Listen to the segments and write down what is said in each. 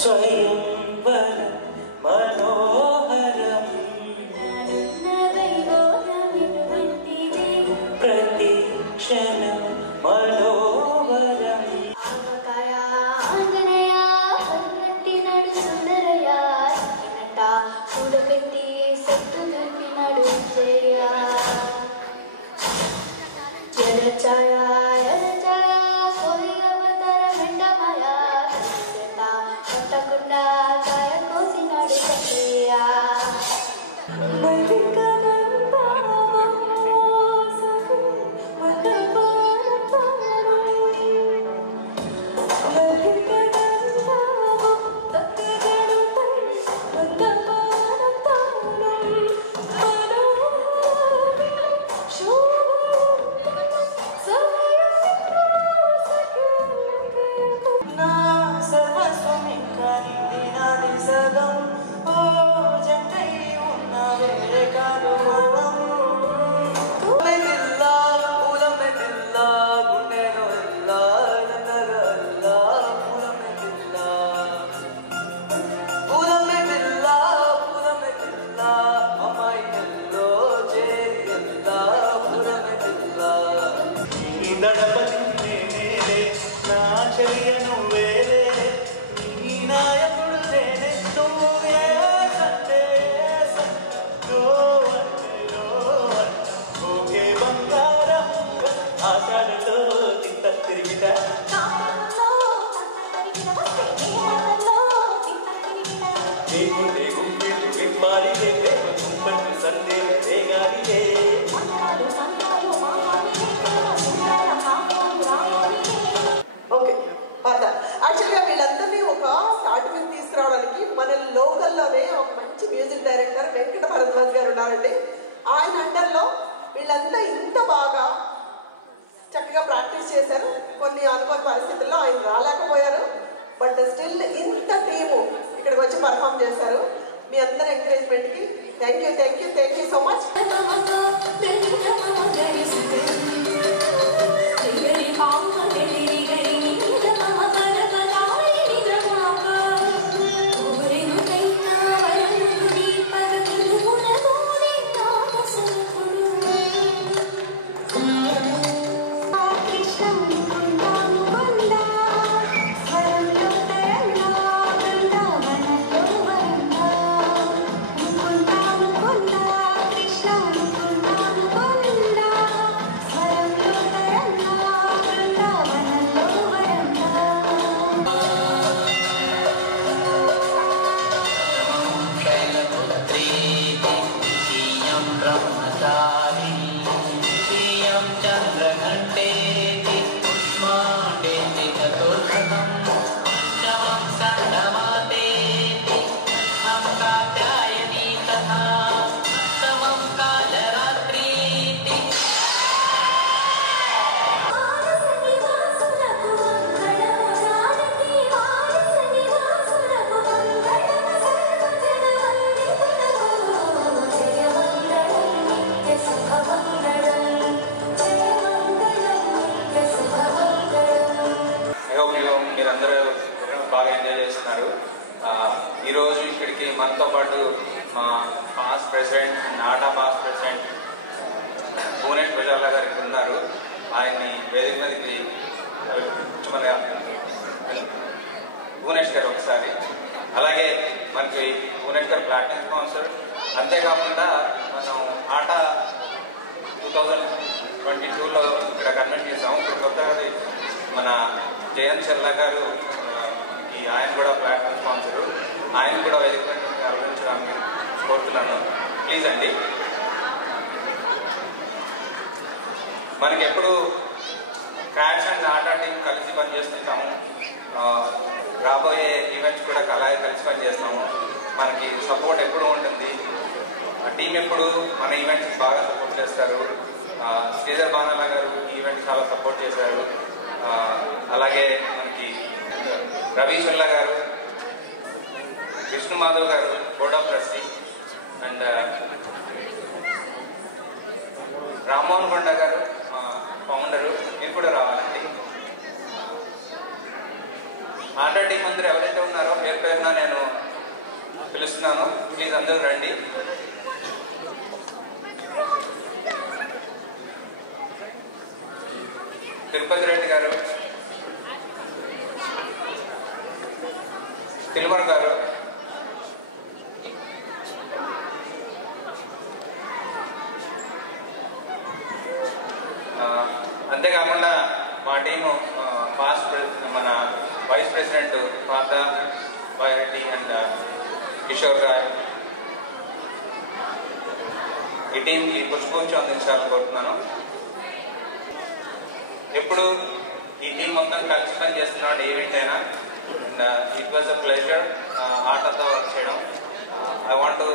స్వయంవర మనోహరం ప్రతి క్షణం మనోహరం చూడబెట్టి సత్తు దొరికినాడు జయ యాక్చువల్గా వీళ్ళందరినీ ఒక స్టార్ట్ మీద తీసుకురావడానికి మన లోకల్లోనే ఒక మంచి మ్యూజిక్ డైరెక్టర్ వెంకట భరద్వాజ్ గారు ఉన్నారండి. ఆయన అండర్లో వీళ్ళంతా ఇంత బాగా చక్కగా ప్రాక్టీస్ చేశారు. కొన్ని అనుకోని పరిస్థితుల్లో ఆయన రాలేకపోయారు, బట్ స్టిల్ ఇంత టీము ఇక్కడికి వచ్చి పర్ఫామ్ చేశారు. మీ అందరి ఎంకరేజ్మెంట్కి థ్యాంక్ యూ సో మచ్. బాగా ఎంజాయ్ చేస్తున్నారు. ఈరోజు ఇక్కడికి మనతో పాటు మా past president NATA past president Bhuvanesh Bazarla garu ఇక్కడ ఉన్నారు. ఆయన్ని వేదిక మీదకి మన భువనేష్ గారు ఒకసారి, అలాగే మనకి భువనేష్ గారు ప్లాటినం స్పాన్సర్. అంతేకాకుండా మనం ఆట 2022లో ఇక్కడ కన్వెంట్ చేసాము. ఇప్పుడు కొత్తగా మన జయంత్ చెల్లా గారు ఆయన కూడా ప్లాటినం స్పాన్సరు. ఆయన కూడా వేదిక అలరించడానికి కోరుతున్నాను. ప్లీజ్ అండి. మనకి ఎప్పుడు క్రాష్ అండ్ ఆటా టీం కలిసి పనిచేస్తుంటాము. రాబోయే ఈవెంట్స్ కూడా అలాగే కలిసి పనిచేస్తాము. మనకి సపోర్ట్ ఎప్పుడు ఉంటుంది. టీం ఎప్పుడు మన ఈవెంట్స్ బాగా సపోర్ట్ చేస్తారు. శ్రీధర్ బానాల గారు ఈవెంట్ చాలా సపోర్ట్ చేశారు. అలాగే మనకి రవి చల్లా గారు, విష్ణు మాధవ్ గారు board of trustee, and Rammohan కొండ గారు ఫౌండరు. మీరు కూడా రావాలండి. ఆటా టీం అందరూ ఎవరైతే ఉన్నారో పేరు పేరున నేను పిలుస్తున్నాను. ప్లీజ్ అందరూ రండి. తిరుపతి రెడ్డి గారు, తిరుమల గారు, అంతేకాకుండా మా టీము మన వైస్ ప్రెసిడెంట్ పాత బైరెడ్డి అండ్ కిషోర్ రాయ్, ఈ టీంకి పుష్పగుచ్చం అందించాలని కోరుతున్నాను. ఎప్పుడు ఈ టీం మొత్తం కలిసి పని చేస్తున్నాడు ఈవెంట్ అయినా. And it was a pleasure ఆటతో వర్క్ చేయడం. I want to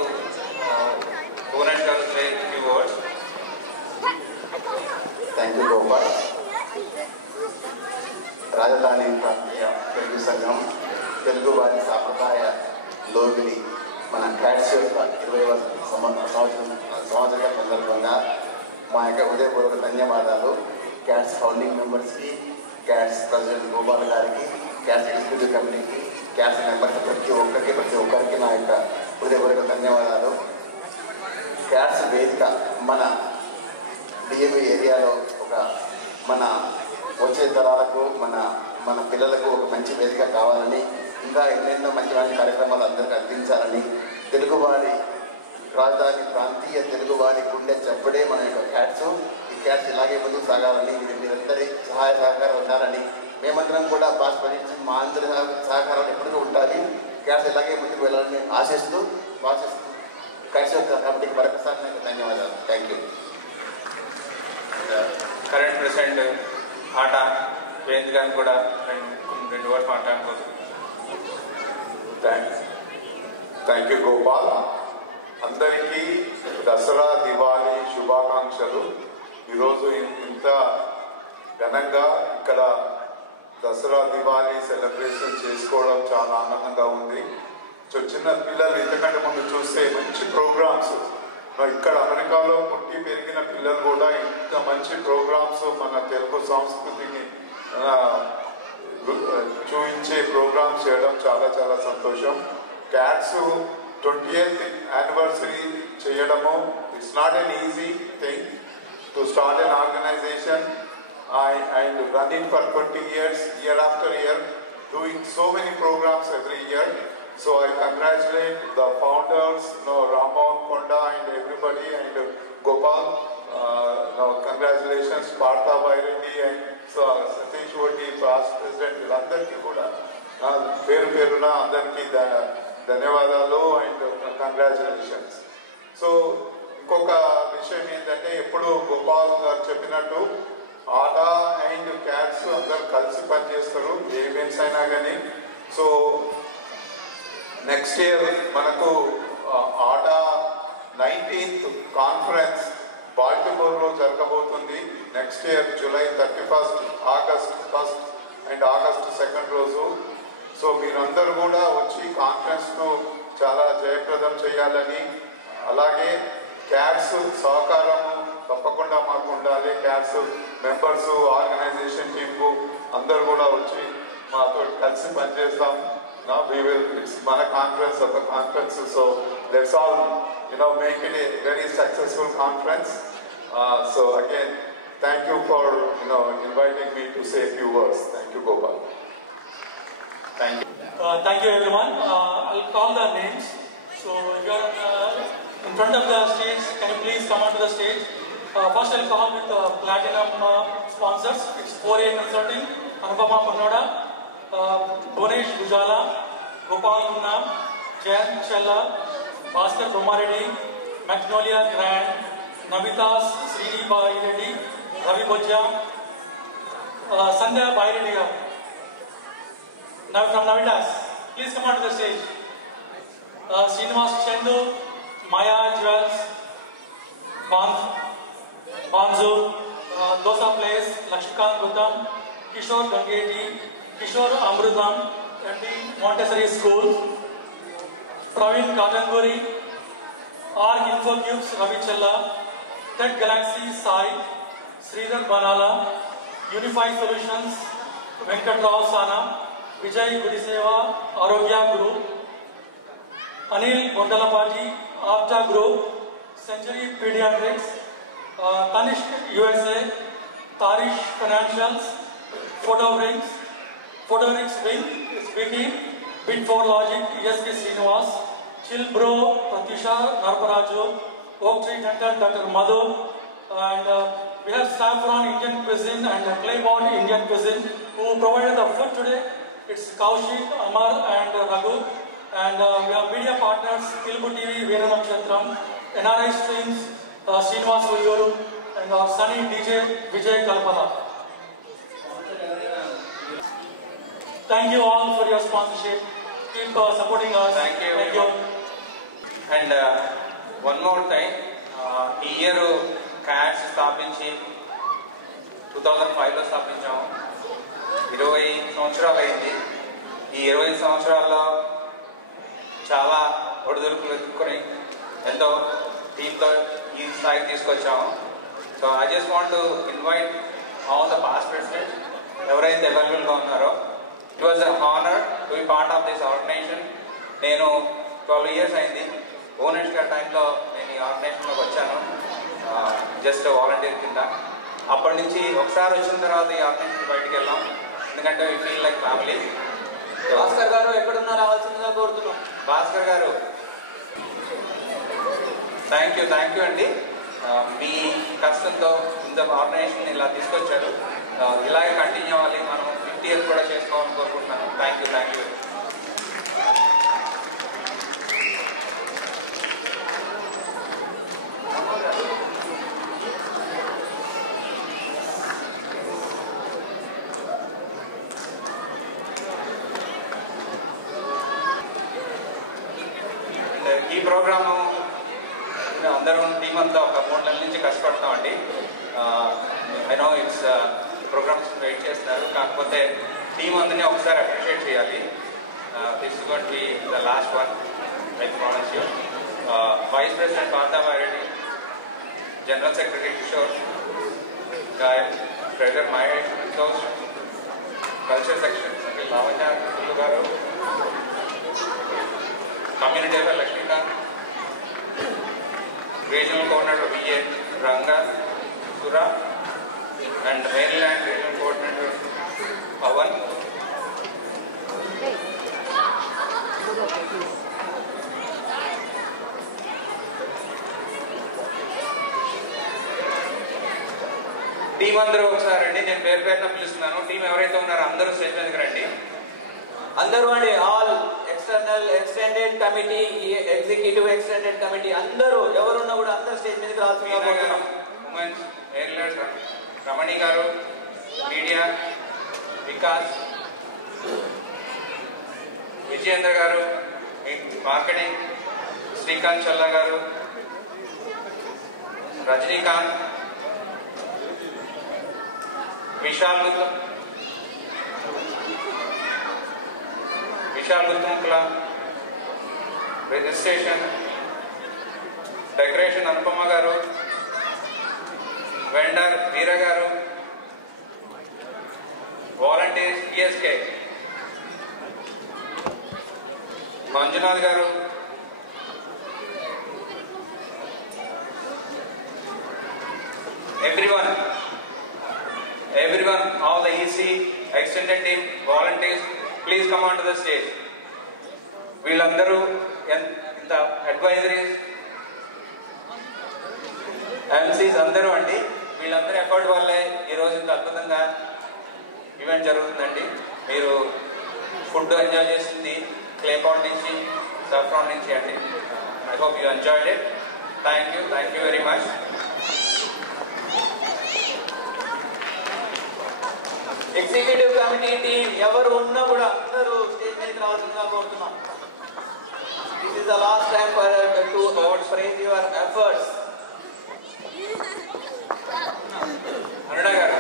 Bhuvanesh garu say few words. Thank you Gopal. రాజధాని ప్రాంతీయ తెలుగు సంఘం తెలుగు వారి సాంప్రదాయ లోగిలి మన క్యాట్స్ యొక్క 20వ సంవత్సరం సందర్భంగా మా యొక్క హృదయపూర్వక ధన్యవాదాలు. క్యాట్స్ ఫౌండింగ్ మెంబర్స్కి, క్యాట్స్ ప్రెసిడెంట్ గోపాల్ గారికి, క్యాట్స్ ఎగ్జిక్యూటివ్ కమిటీకి, క్యాట్స్ మెంబర్స్ ప్రతి ఒక్కరికి నా యొక్క హృదయపూర్వక ధన్యవాదాలు. క్యాట్స్ వేదిక మన డిఎంఈ ఏరియాలో ఒక మన వచ్చే తరాలకు మన పిల్లలకు ఒక మంచి వేదిక కావాలని, ఇంకా ఎన్నెన్నో మంచి మంచి కార్యక్రమాలు అందరికీ అందించాలని, తెలుగువారి రాజధాని ప్రాంతీయ తెలుగువారి గుండె చప్పుడే మన యొక్క క్యాట్స్. ఈ క్యాట్స్ ఇలాగే ముందుకు సాగాలని, మీరందరి సహాయ సహకారం ఉండాలని, మేమందరం కూడా పాస్పరించి మా అందరి సహకారం ఎప్పటికీ ఉండాలి. క్యాట్స్ ఇలాగే ముందుకు వెళ్ళాలని ఆశిస్తూ క్యాట్స్ యొక్క కమిటీకి మరొకసారి నాకు ధన్యవాదాలు. Thank you. కరెంట్ ప్రెసిడెంట్ ఆట జయంత్ గారిని కూడా రెండు వర్డ్స్ మాట్లాడుకోవచ్చు. Thank you Gopal. అందరికీ దసరా దివాళీ శుభాకాంక్షలు. ఈరోజు ఇంత ఘనంగా ఇక్కడ దసరా దివాళీ సెలబ్రేషన్ చేసుకోవడం చాలా ఆనందంగా ఉంది. సో చిన్న పిల్లలు ఇంతకంటే ముందు చూస్తే మంచి ప్రోగ్రామ్స్, ఇక్కడ అమెరికాలో పుట్టి పెరిగిన పిల్లలు కూడా ఇంత మంచి ప్రోగ్రామ్స్ మన తెలుగు సంస్కృతిని చూపించే ప్రోగ్రామ్స్ చేయడం చాలా చాలా సంతోషం. క్యాట్స్ 20th యానివర్సరీ చేయడము it's not an easy thing to start an organization and running for 20 years, year after year, doing so many programs every year. So I congratulate the founders, Ramon, Konda and everybody, and Gopal. Congratulations, Partha Bairendi and Satish Vadi, past president, వీళ్ళందరికీ కూడా పేరు పేరున అందరికీ ధన్యవాదాలు and congratulations. So ఇంకొక విషయం ఏంటంటే, ఎప్పుడు గోపాల్ గారు చెప్పినట్టు ఆట అండ్ క్యాట్స్ అందరు కలిసి పనిచేస్తారు ఏ ఈవెంట్స్ అయినా కానీ. సో నెక్స్ట్ ఇయర్ మనకు ఆట 19th కాన్ఫరెన్స్ బాల్టిమోర్లో జరగబోతుంది. Next year July 31st, August 1st and August 2nd రోజు. సో మీరందరూ కూడా వచ్చి కాన్ఫరెన్స్ను చాలా జయప్రదం చేయాలని, అలాగే క్యాట్స్ సహకారము తప్పకుండా మాకు ఉండాలి. క్యాట్స్ మెంబర్స్, ఆర్గనైజేషన్ టీము అందరూ కూడా వచ్చి మాతో కలిసి పనిచేస్తాం. ఇట్స్ మన కాన్ఫరెన్స్, ఒక conference. So let's all make it a very successful conference. So again thank you for inviting me to say few words. Thank you Gopal. Thank you. Thank you everyone. I'll call the names. So if you are in front of the stage, can you please come onto the stage? First I'll call with platinum sponsors. It's 4A Consulting, Anupama Pannoda, Bhunesh Gujala, Gopal Munna, Jayant Chella, Bhaskar Thomaredi, Magnolia Grand, Navitas Srini Baireddy, Ravi Bojja, Sandhya Baireddy. Now from Navitas, please come onto the stage. Srinivas Chandu, Maya Jewels, Banzu, Dosa Place, Lakshmikant Gautam, Kishore Gangeti, Kishore Amrutam, MD Montessori School, Praveen Katanguri, Arc Infocubes Ravi Chella, Tech Galaxy Sai, Sridhar Banala, Unified Solutions, Venkat Rao Sana, Vijay Gudiseva, Arogya Group, Anil Bondalapati, Apta Group, Century Pediatrics, Tanishq USA, Tarish Financials, Photorix Wing, Vicky, Bit4 Logic, ESK Srinivas, Chilbro, Pratisha Narparaju, Oak Tree Dental, Dr. Madhu, and we have Saffron Indian Cuisine and Claymont Indian Cuisine who provided the food today. It's Kaushik, Amar and Raghu. And we have media partners, Kilbu TV, Veena Nakshatram, NRI Streams, Srinivas Uyuru, and our sunny DJ, Vijay Kalpana. Thank you all for your sponsorship. Keep supporting us. Thank you. And one more time, ఈ year cats స్థాపించి 2005లో స్థాపించాము. 20 సంవత్సరాలు అయింది. ఈ 20 సంవత్సరాల్లో చాలా ఒడిదుడుకులు ఎదుర్కొని ఎంతో టీంతో ఈ స్థాయికి తీసుకొచ్చాము. So I just want to invite all the past presidents ఎవరైతే అవైలబుల్గా ఉన్నారో. It was a honour to be part of this organization. నేను 12 years అయింది. ఓనర్స్ గారి టైంలో నేను ఈ ఆర్గనైజేషన్లోకి వచ్చాను, జస్ట్ వాలంటీర్ కింద. అప్పటి నుంచి ఒకసారి వచ్చిన తర్వాత ఈ ఆర్గనైజేషన్ బయటికి వెళ్ళాం, ఎందుకంటే we feel like family. Bhaskar గారు ఎక్కడున్నా రావాల్సిందిగా కోరుతున్నాం. భాస్కర్ గారు థ్యాంక్ యూ అండి. మీ కష్టంతో ఇంత ఆర్గనైజేషన్ ఇలా తీసుకొచ్చారు. ఇలాగే కంటిన్యూ అవ్వాలి, మనం 50 years కూడా చేసుకోవాలని కోరుకుంటున్నాను. Thank you. ఈ ప్రోగ్రాము అందరూ టీం అంతా ఒక 3 నెలల నుంచి కష్టపడతామండి. I know it's programmes wait చేస్తున్నారు, కాకపోతే టీం అందరినీ ఒకసారి అప్రిషియేట్ చేయాలి. This is going to be the last one. I promise you. Vice president Parthabareddy, general secretary Kishore Gayal, treasurer Mahesh Santosh, culture section Lavanya Kullu garu, community develop Lakshmikanth, regional coordinator VA Ranga Sura, and mainland regional coordinator Pavan. Team అందరూ ఒకసారి అండి, నేను పేరున పిలుస్తున్నాను. టీం ఎవరైతే ఉన్నారో అందరూ స్టేజ్ మీదకి రండి. అందరూ అండి, all external extended committee, executive extended committee అందరూ ఎవరున్నా కూడా అందరూ స్టేజ్ మీదకి రావాల్సిందిగా. ఉమెన్స్ మెయిన్ల్యాండ్ రమణి గారు, మీడియా వికాస్, విజయేంద్ర గారు, మార్కెటింగ్ శ్రీకాంత్ చల్లా గారు, రజనీకాంత్, విశాల్ గుత్తుముక్కల, రిజిస్ట్రేషన్ డెకరేషన్ అనుపమ గారు, వెండర్ వీర గారు, వాలంటీర్స్ ఈఎస్కే మంజునాథ్ గారు, everyone, all the EC, extended team, volunteers, please come on to the stage. వీళ్ళందరూ ఇంత అడ్వైజరీస్, ఎంసీస్ అందరూ అండి, వీళ్ళందరూ ఎఫర్ట్ వల్లే ఈరోజు ఇంత అద్భుతంగా ఈవెంట్ జరుగుతుందండి. మీరు ఫుడ్ ఎంజాయ్ చేసింది క్లేపాట్ నుంచి, సఫ్రాన్ నుంచి అండి. I hope you enjoyed it. Thank you very much. Executive committee team ఎవరు ఉన్నా కూడా అందరూ స్టేజ్ మీదకి రావాల్సిందిగా కోరుతున్నాం. This is the last time to praise your efforts. అనుడా గారు,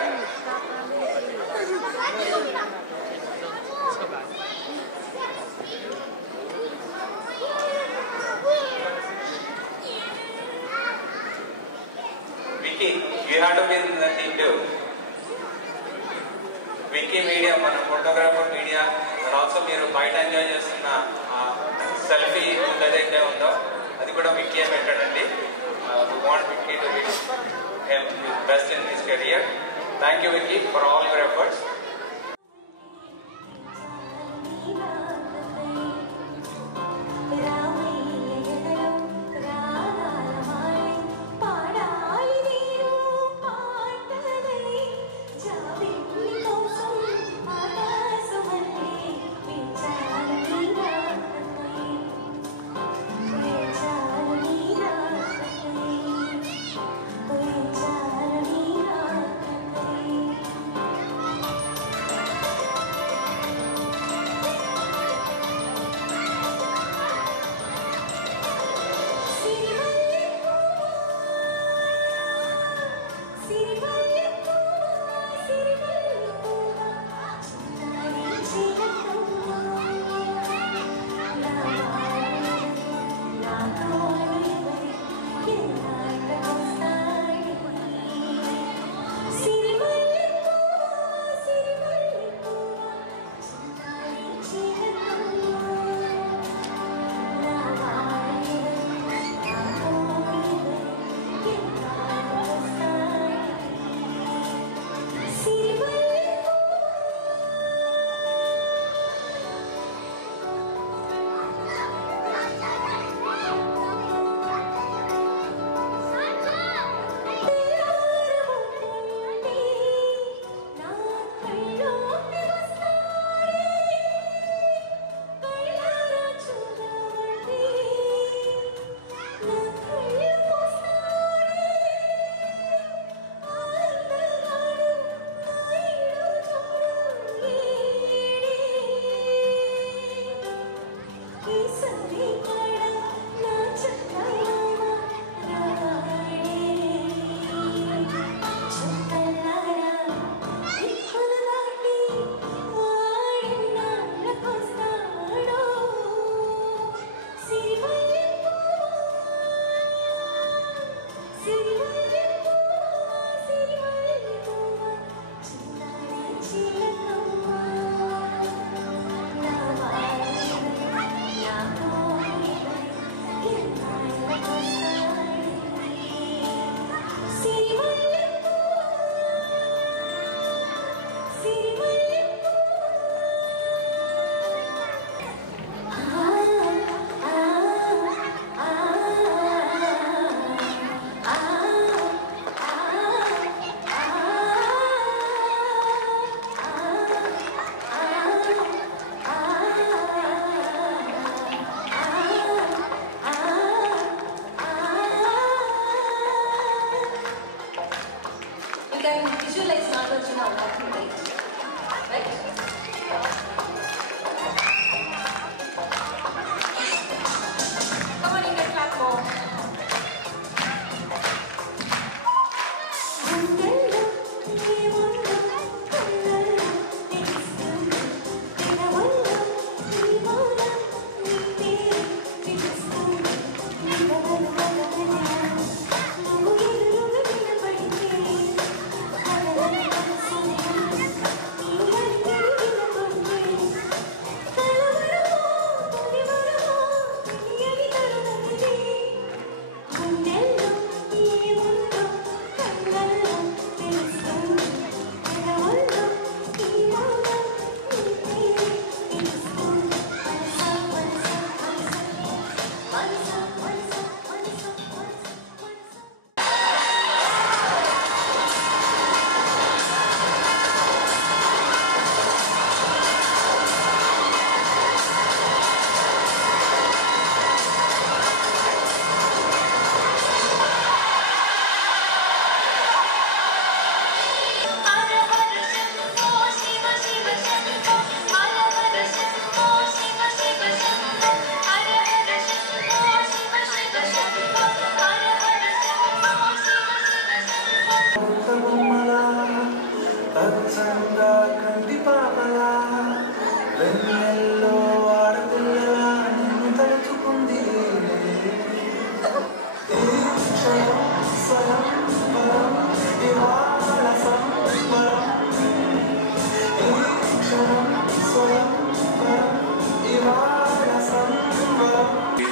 Vicky, you have to be in the team too. Vicky media, మన photographer media, కూడా విక్కీ పెట్టాడండి. We want Vicky to be best in his career. Thank you, Vicky, for all your efforts.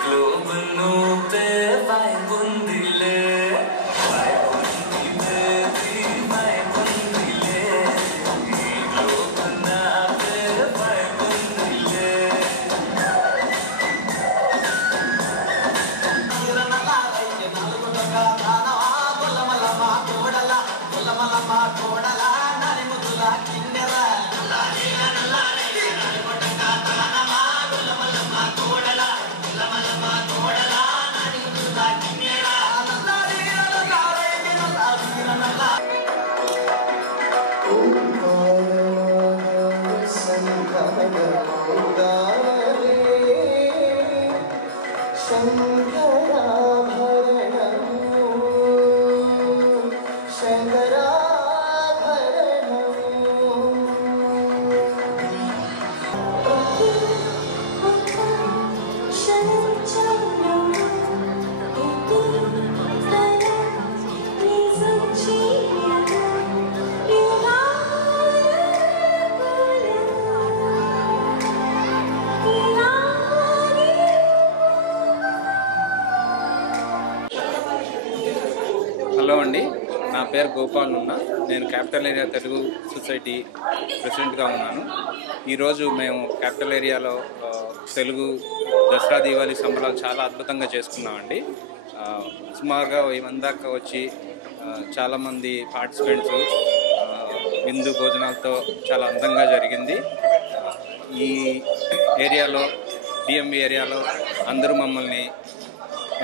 Global no hello అండి, నా పేరు గోపాల్ ఉన్నా. నేను capital area Telugu society ప్రెసిడెంట్గా ఉన్నాను. ఈరోజు మేము క్యాపిటల్ ఏరియాలో తెలుగు దసరా దీవాళీ సంబరాలు చాలా అద్భుతంగా చేసుకున్నామండి. సుమారుగా 1000 మంది దాకా వచ్చి చాలామంది పార్టిసిపెంట్స్ విందు భోజనాలతో చాలా అందంగా జరిగింది. ఈ ఏరియాలో డిఎంబి ఏరియాలో అందరూ మమ్మల్ని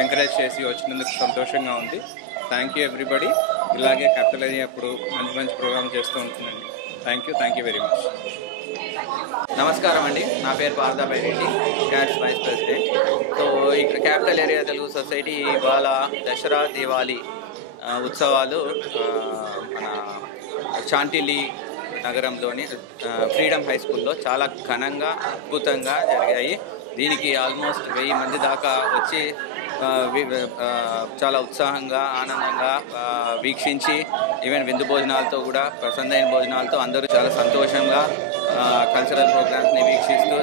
ఎంకరేజ్ చేసి వచ్చినందుకు సంతోషంగా ఉంది. Thank you everybody. ఇలాగే క్యాపిటల్ ఏరియా అప్పుడు మంచి మంచి ప్రోగ్రామ్ చేస్తూ ఉంటుందండి. Thank you very much. నమస్కారం అండి, నా పేరు Parthabhai Reddy, CATS vice president. So ఇక్కడ క్యాపిటల్ ఏరియా తెలుగు సొసైటీ ఇవాళ దసరా దివాళీ ఉత్సవాలు మన చాంటిలి నగరంలోని ఫ్రీడమ్ హై స్కూల్లో చాలా ఘనంగా అద్భుతంగా జరిగాయి. దీనికి ఆల్మోస్ట్ 1000 మంది దాకా వచ్చి చాలా ఉత్సాహంగా ఆనందంగా వీక్షించి ఈవెన్ విందు భోజనాలతో కూడా ప్రసన్నైన భోజనాలతో అందరూ చాలా సంతోషంగా కల్చరల్ ప్రోగ్రామ్స్ని వీక్షిస్తూ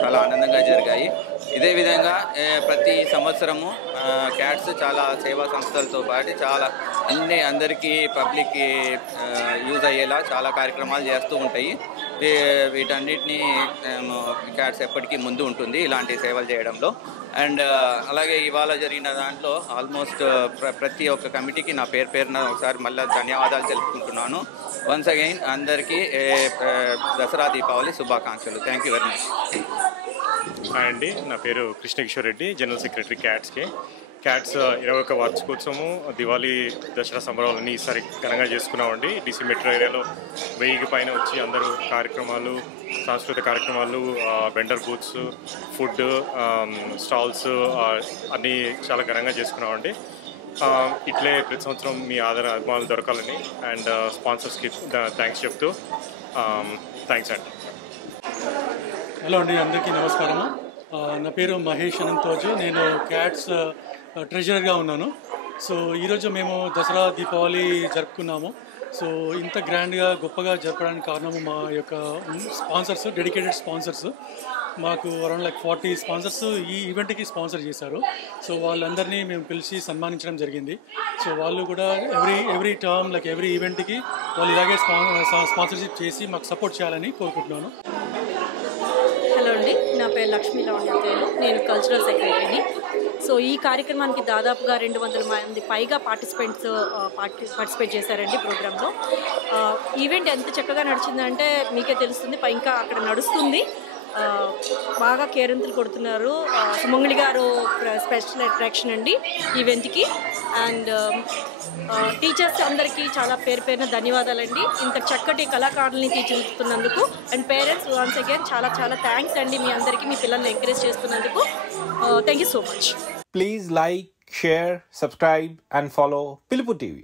చాలా ఆనందంగా జరిగాయి. ఇదే విధంగా ప్రతి సంవత్సరము క్యాట్స్ చాలా సేవా సంస్థలతో పాటు చాలా అందరికీ పబ్లిక్కి యూజ్ అయ్యేలా చాలా కార్యక్రమాలు చేస్తూ ఉంటాయి. వీటన్నిటినీ క్యాట్స్ ఎప్పటికీ ముందు ఉంటుంది ఇలాంటి సేవలు చేయడంలో. అండ్ అలాగే ఇవాళ జరిగిన దాంట్లో ఆల్మోస్ట్ ప్రతి ఒక్క కమిటీకి నా పేరున ఒకసారి మళ్ళీ ధన్యవాదాలు తెలుపుకుంటున్నాను. వన్స్ అగైన్ అందరికీ దసరా దీపావళి శుభాకాంక్షలు. Thank you very much. Hi అండి, నా పేరు కృష్ణకిషోర్ రెడ్డి, జనరల్ సెక్రటరీ క్యాట్స్కి. క్యాట్స్ 21వ వార్షికోత్సవము దివాళీ దసరా సంబరాలన్నీ ఈసారి ఘనంగా చేసుకున్నామండి. డీసీ మెట్రో ఏరియాలో 1000కి పైన వచ్చి అందరూ కార్యక్రమాలు, సాంస్కృతిక కార్యక్రమాలు, వెండర్ బూత్స్, ఫుడ్ స్టాల్స్ అన్నీ చాలా ఘనంగా చేసుకున్నామండి. ఇట్లే ప్రతి సంవత్సరం మీ అభిమానులు దొరకాలని అండ్ స్పాన్సర్స్కి థ్యాంక్స్ చెప్తూ థ్యాంక్స్ అండి. హలో అండి, అందరికీ నమస్కారము. నా పేరు మహేష్ అనంతోజు, నేను క్యాట్స్ ట్రెజరర్గా ఉన్నాను. సో ఈరోజు మేము దసరా దీపావళి జరుపుకున్నాము. సో ఇంత గ్రాండ్గా గొప్పగా జరపడానికి కారణము మా యొక్క స్పాన్సర్స్, డెడికేటెడ్ స్పాన్సర్స్. మాకు అరౌండ్ 40 స్పాన్సర్స్ ఈ ఈవెంట్కి స్పాన్సర్ చేశారు. సో వాళ్ళందరినీ మేము పిలిచి సన్మానించడం జరిగింది. సో వాళ్ళు కూడా ఎవ్రీ టర్మ్ ఎవ్రీ ఈవెంట్కి వాళ్ళు ఇలాగే స్పాన్సర్షిప్ చేసి మాకు సపోర్ట్ చేయాలని కోరుకుంటున్నాను. హలో అండి, నా పేరు లక్ష్మీ లావణ్యతేలు, నేను కల్చరల్ సెక్రటరీని. సో ఈ కార్యక్రమానికి దాదాపుగా 200 మంది పైగా పార్టిసిపేట్ చేశారండి ప్రోగ్రాంలో. ఈవెంట్ ఎంత చక్కగా నడిచిందంటే మీకే తెలుస్తుంది, ఇంకా అక్కడ నడుస్తుంది. బాగా కేరింతలు కొడుతున్నారు. సుమంగళి గారు స్పెషల్ అట్రాక్షన్ అండి ఈవెంట్కి. అండ్ టీచర్స్ అందరికీ చాలా పేరున ధన్యవాదాలండి, ఇంత చక్కటి కళాకారుల్ని తీర్చిదిద్దుతున్నందుకు. అండ్ పేరెంట్స్ వన్స్ అగైన్ చాలా థ్యాంక్స్ అండి మీ అందరికీ, మీ పిల్లల్ని ఎంకరేజ్ చేస్తున్నందుకు. Thank you so much. Please like, share, subscribe and follow Pilupu TV.